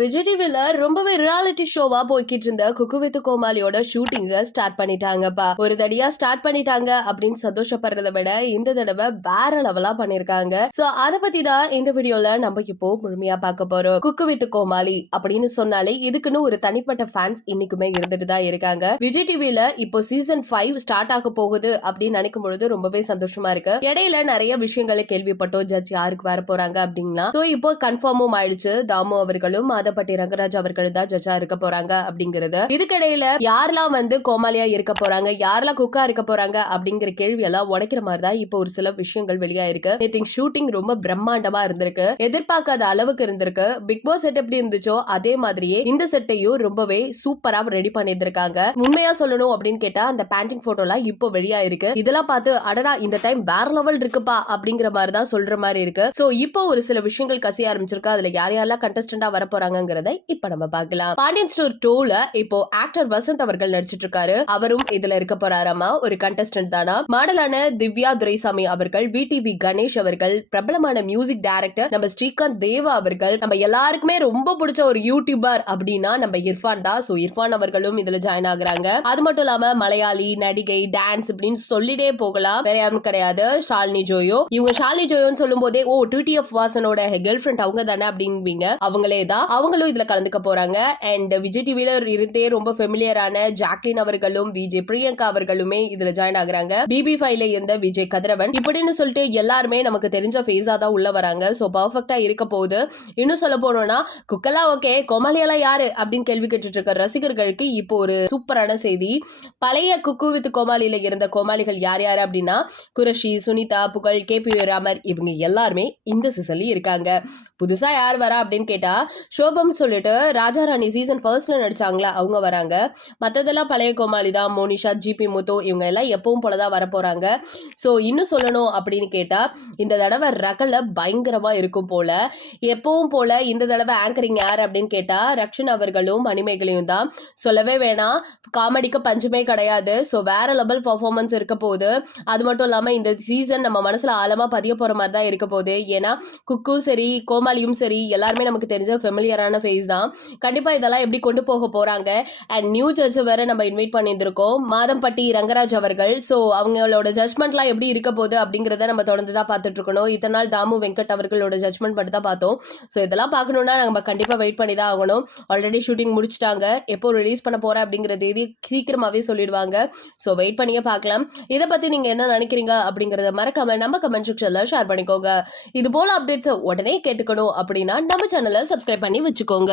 விஜய் டிவில ரொம்பவே ரியாலிட்டி ஷோவா போய்கிட்டு இருந்த குக்கு வித் கோமாளியோட ஷூட்டிங்க ஸ்டார்ட் பண்ணிட்டாங்கப்பா. ஒரு தடியா ஸ்டார்ட் பண்ணிட்டாங்க அப்படின்னு சந்தோஷப்படுறத விட இந்த தடவை வேற லெவலா பண்ணிருக்காங்க. சோ அத பத்தி தான் இந்த வீடியோல நம்ம இப்போ முழுமையா பார்க்க போறோம். குக்கு வித் கோமாளி அப்படின்னு சொன்னாலே இதுக்குன்னு ஒரு தனிப்பட்ட ஃபேன்ஸ் இன்னைக்குமே இருந்துட்டு தான் இருக்காங்க. விஜய் டிவில இப்போ சீசன் 5 ஸ்டார்ட் ஆக போகுது அப்படின்னு நினைக்கும் பொழுது ரொம்பவே சந்தோஷமா இருக்கு. இடையில நிறைய விஷயங்களை கேள்விப்பட்டோம். ஜட்ஜ் யாருக்கு வர போறாங்க அப்படின்னா இப்போ கன்ஃபார்மும் ஆயிடுச்சு. தாமு அவர்களும் மாதப்பட்டி ரங்கராஜ் அவர்கள் தான் ஜட்ஜா இருக்க போறாங்க அப்படிங்கிறது. இதுக்கிடையில யாரெல்லாம் கோமாளியா இருக்க போறாங்க, யாரெல்லாம் குக்கா இருக்க போறாங்க அப்படிங்கிற கேள்வி எல்லாம் உடைக்கிற மாதிரி தான் இப்போ ஒரு சில விஷயங்கள் வெளியாயிருக்கு. நேத்து ஷூட்டிங் ரொம்ப பிரம்மாண்டமா இருந்திருக்கு. எதிர்பார்க்காத அளவுக்கு இருந்திருக்கு. பிக் பாஸ் செட் எப்படி இருந்துச்சோ அதே மாதிரியே இந்த செட்டையும் ரொம்பவே சூப்பரா ரெடி பண்ணிருக்காங்க. உண்மையா சொல்லணும் அப்படின்னு கேட்டா அந்த பேண்டிங் போட்டோலாம் இப்போ வெளியாயிருக்கு. இதெல்லாம் பார்த்து அடடா இந்த டைம் வேற லெவல் இருக்குப்பா அப்படிங்கிற மாதிரி தான் சொல்ற மாதிரி இருக்கு. சோ இப்போ ஒரு சில விஷயங்கள் கசிய ஆரம்பிச்சிருக்கு. அதுல யார் யாரெல்லாம் கண்டஸ்டன்டா வர போறாங்க இப்ப நம்ம பார்க்கலாம். பாண்டியன் ஸ்டோர் 2ல இப்போ ஆக்டர் வசந்த் அவர்கள் நடிச்சிட்டு இருக்காரு. அவரும் இதுல இருக்க போறாராமா. ஒரு கண்டஸ்டன்ட் தானா. மாடலான திவ்யா துரைசாமி அவர்கள், விடிவி கணேஷ் அவர்கள், பிரபலமான மியூசிக் டைரக்டர் நம்ம ஸ்ரீகாந்த் தேவா அவர்கள், நம்ம எல்லாருக்குமே ரொம்ப பிடிச்ச ஒரு யூடியூபர் அப்படின்னா நம்ம இர்ஃபான் தான். சோ இர்ஃபான் அவர்களும் இதுல ஜாயின் ஆகுறாங்க. அது மட்டும் இல்லாம மலையாளி, நடிகை, டான்ஸ் இப்படின்னு சொல்லிட்டே போகலாம். வேற யாரும் கிடையாது ஷாலினி ஜோயோ. இவங்க ஷாலினி ஜோயோன்னு சொல்லும் போதே ஓ டிடிஎஃப் வாசனோட கேர்ள் ஃபிரெண்ட் அவங்க தானே அப்படிங்குவீங்க. அவங்களே தான். அவங்களும் இதுல கலந்துக்க போறாங்க. அண்ட் விஜய் டிவில இருந்தே ரொம்ப ஃபெமிலியரான ஜாக்லின் அவர்களும் விஜய் பிரியங்கா அவர்களுமே இதுல ஜாயின் ஆகுறாங்க. BB5ல இருந்த விஜய் கதிரவன் இப்படின்னு சொல்லிட்டு எல்லாருமே நமக்கு தெரிஞ்ச ஃபேஸா தான் உள்ள வராங்க. சோ பர்ஃபெக்ட்டா இருக்க போகுது. இன்னும் சொல்ல போனோம்னா குக்கெல்லாம் ஓகே, கோமாளியெல்லாம் யாரு அப்படின்னு கேள்வி கேட்டுட்டு இருக்க ரசிகர்களுக்கு இப்போ ஒரு சூப்பரான செய்தி. பழைய குக்கு வித் கோமாளியில இருந்த கோமாளிகள் யார் யாரு அப்படின்னா குரஷி, சுனிதா, புகழ், KP ராமர் இவங்க எல்லாருமே இந்த சீசன்ல இருக்காங்க. புதுசா யார் வரா அப்படின்னு கேட்டா சோபம் சொல்லிட்டு ராஜா ராணி சீசன் 1ல நடிச்சாங்களா அவங்க வராங்க. மத்ததெல்லாம் பழைய கோமாளி தான். மோனிஷா, GP முத்து இவங்க எல்லாம் எப்பவும் போலதான் வர போறாங்க. சோ இன்னும் சொல்லணும் அப்படின்னு கேட்டா இந்த தடவை ரகல பயங்கரமா இருக்கும் போல. எப்பவும் போல இந்த தடவை ஆங்கரிங் யார் அப்படின்னு கேட்டா ரக்ஷன் அவர்களும் மணிமேகலையும் தான். சொல்லவே வேணாம், காமெடிக்கு பஞ்சமே கிடையாது. சோ வேற லெவல் பெர்ஃபார்மன்ஸ் இருக்க போகுது. அது மட்டும் இல்லாம இந்த சீசன் நம்ம மனசுல ஆழமா பதிய போற மாதிரி தான் இருக்க போகுது. ஏன்னா குக்கும் சரி கோமாளியும் சரி எல்லாருமே நமக்கு தெரிஞ்ச ஃபெமிலியரான ஃபேஸ் தான். கண்டிப்பா இதெல்லாம் எப்படி கொண்டு போக போறாங்க. அண்ட் நியூ ஜட்ஜ் வேற நம்ம இன்வைட் பண்ணியிருந்திருக்கோம், மாதம்பட்டி ரங்கராஜ் அவர்கள். சோ அவங்களோட ஜட்மெண்ட்லாம் எப்படி இருக்க போகுது அப்படிங்கறத நம்ம தொடர்ந்து தான் பார்த்துட்டு இருக்கணும். இத்தனை நாள் தாமு வெங்கட் அவர்களோட ஜட்மெண்ட் மட்டும் தான் பார்த்தோம். சோ இதெல்லாம் பார்க்கணும்னா நம்ம கண்டிப்பா வெயிட் பண்ணி தான் ஆகணும். ஆல்ரெடி ஷூட்டிங் முடிச்சிட்டாங்க. எப்போ ரிலீஸ் பண்ண போறேன் அப்படிங்கிற தேதி சீக்கிரமாவே சொல்லிடுவாங்க. சோ வெயிட் பண்ணியே பார்க்கலாம். இதை பத்தி நீங்க என்ன நினைக்கிறீங்க அப்படிங்கறத மறக்காம நம்ம கமெண்ட் செக்ஷன்ல ஷேர் பண்ணிக்கோங்க. இது போல அப்டேட்ஸ் உடனே கேட்டுக்கணும் அப்படின்னா நம்ம சேனலை சப்ஸ்கிரைப் பண்ணி வச்சுக்கோங்க.